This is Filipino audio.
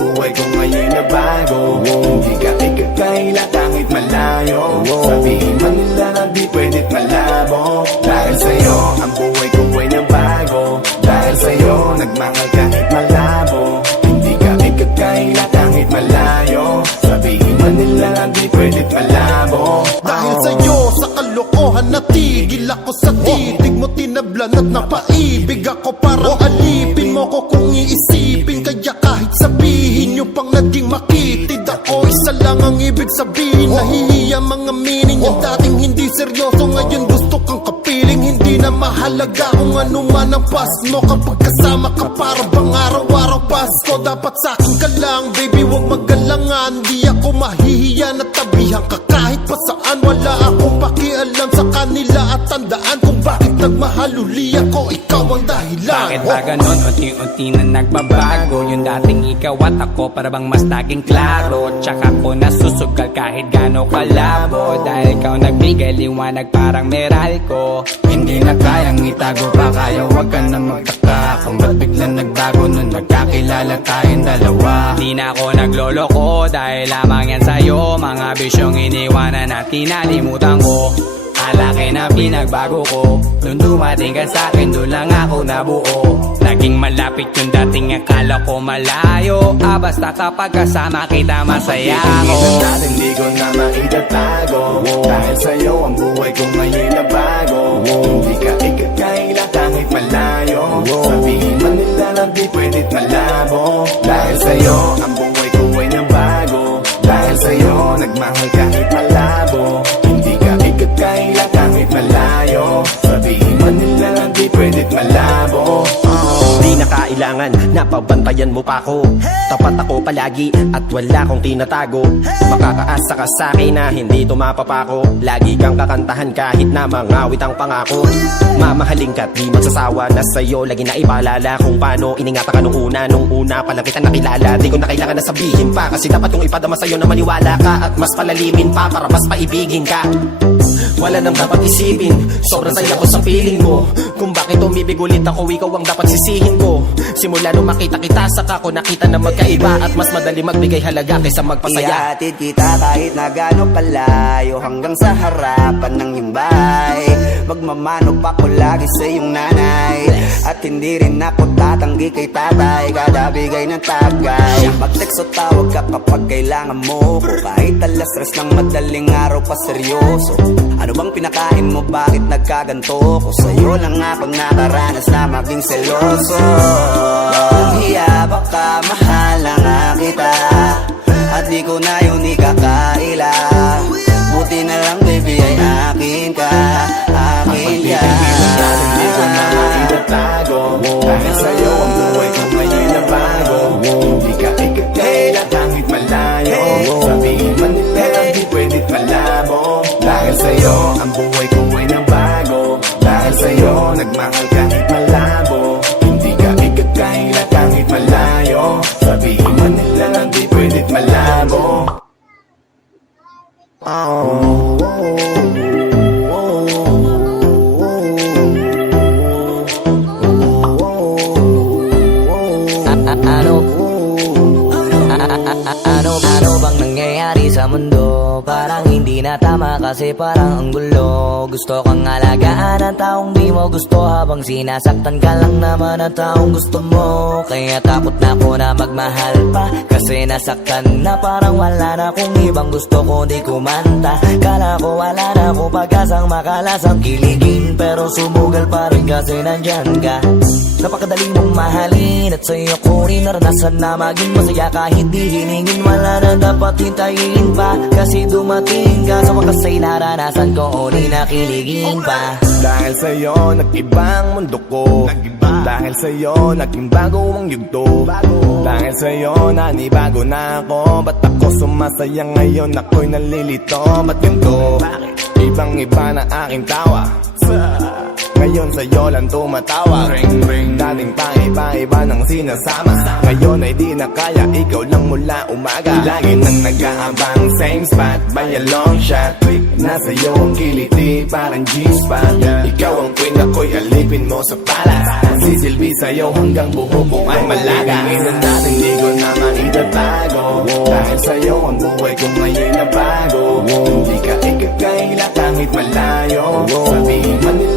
buhay ko ngayon na bago. Hindi ka ikakaila kahit malayo. Sabihin man nila na di pwedit malabo. Dahil sa'yo ang buhay ko ay nabago. Dahil sa'yo nagmahal kahit malabo. Hindi ka ikakaila kahit malayo. Sabihin man nila na di pwedit malabo. Dahil sa'yo sa kalokohan natigil ako sa titig mo, tinablan at napaibig ako. Parang alipin mo ko kung iisipin. Kaya kahit sabihin nyo pang naging makitid ako, isa lang ang ibig sabihin. Nahihiya mga meaning. Yung dating hindi seryoso ngayon gusto kang kapiling. Hindi na mahalaga kung ano man ang past mo. Kapag kasama ka para bang araw-araw Pasko. Dapat sa'kin ka lang baby, wag magalangan. Di ako mahihiya na tabihan ka kahit pa saan. Wala akong pakialam sa kanila at tandaan kung bakit nagmahal uli ako. Ikaw ang dahilan. Bakit ba ganon? Unti-unti na nagbabago. Yung dating ikaw at ako para bang mas naging klaro. Tsaka ko nasusugal kahit gano'ng kalabo. Dahil ikaw nagbigay liwanag parang Meralco. Hindi na kayang itago pa kaya wag ka na magtaka kung ba't biglang nagbago nun nagkakilala tayong dalawa. Di na ako nagloloko dahil lamang yan sa'yo. Mga bisyong iniwanan at kinalimutan ko. Alaki na pinagbago ko. Nung dumating ka sa'kin, doon lang ako nabuo. Naging malapit yung dating akala ko malayo. Basta kapag kasama kita masaya ako. Hindi ko na maitatago. Dahil sa'yo ang buhay ko ngayon na bago. Hindi ka ikakaila kahit malayo. Sabihin man nila na di pwedit malabo. Dahil sa'yo ang buhay ko ay nabago. Dahil sa'yo nagmahal kahit malabo. Hindi ka ikakaila kahit malayo. Sabihin man nila na di pwedit malabo. Di na kailangan, napabantayan mo pa ako. Tapat ako palagi at wala kong tinatago. Makakaasa ka sa'kin na hindi tumapapako. Lagi kang kakantahan kahit na mangawit ang pangako. Mamahalin ka't di magsasawa na sa'yo lagi na ipaalala kung paano iningatan ka nung una pa lang kita nakilala. Di ko na kailangan na sabihin pa kasi dapat kong ipadama sa'yo na maniwala ka at mas palalimin pa para mas paibigin ka. Wala nang dapat isipin, sobrang saya ko sa feeling mo. Kung bakit umibig ulit ako, ikaw ang dapat sisihin ko. Simula nung makita kita, saka ko nakita na magkaiba. At mas madali magbigay halaga kaysa magpasaya. Ihatid kita kahit na gano'ng kalayo, hanggang sa harapan ng iyong bahay. Magmamano pa ko lagi sa iyong nanay. At hindi rin ako tatanggi kay tatay, kada bigay ng tagay. Mag-text o tawag ka kapag kailangan mo ko. Kahit alas stress ng madaling araw pa seryoso. Ano bang pinakain mo, bakit nagkaganto ko? Sa'yo lang ako nakaranas na maging seloso. Kung hiya baka mahal na nga kita, at di ko na yun ikakaila. Buti na lang baby ay akin ka, akin ka. Hindi ko na maitatago. Dahil sa'yo ang buhay ko ngayon na bago. Hindi ka ikakaila kahit malayo. Sabihin man nila na di pwedit malabo. Dahil sa'yo ang buhay ko ay nabago. Dahil sa'yo nagmahal kahit malabo. Hindi ka ikakaila kahit malayo. Sabihin man nila na di pwedit malabo. Ano bang nangyayari sa mundo? Parang hindi na tama kasi parang ang gulo. Gusto kang alagaan ang taong di mo gusto, habang sinasaktan ka lang naman ang taong gusto mo. Kaya takot na ako na magmahal pa, kasi nasaktan na parang wala na kung ibang gusto ko di kumanta. Kala ko wala na ako pag-asang makalasang kiligin, pero sumugal pa rin kasi nandyan ka. Napakadali mong mahalin at sa'yo ko rin naranasan na maging masaya kahit di hiningin. Wala na dapat hintayin pa kasi dumating ka. Sa wakas ay naranasan ko o di nakiligin pa. Dahil sa'yo nag-iba ang mundo ko. Dahil sa'yo naging bago ang yugto. Dahil sa'yo nanibago na ako. Ba't ako sumasaya ngayon, ako'y nalilito? Ba't ganito? Ibang iba na aking tawa. Ngayon sa'yo lang tumatawa. Dating pang iba iba ng sinasama. Ngayon ay di na kaya, ikaw lang mula umaga. Lagi nang nag-aabang, same spot by a long shot. Nasa iyo ang kiliti, parang G-spot. Ikaw ang queen, ako'y alipin mo sa palas. Sisilbi sa'yo hanggang buho ko ay malaga. Hingin natin di ko naman itatago, dahil sa'yo ang buhay ko ngayon na bago. Hindi ka ikakaila kahit malayo, sabihin man nila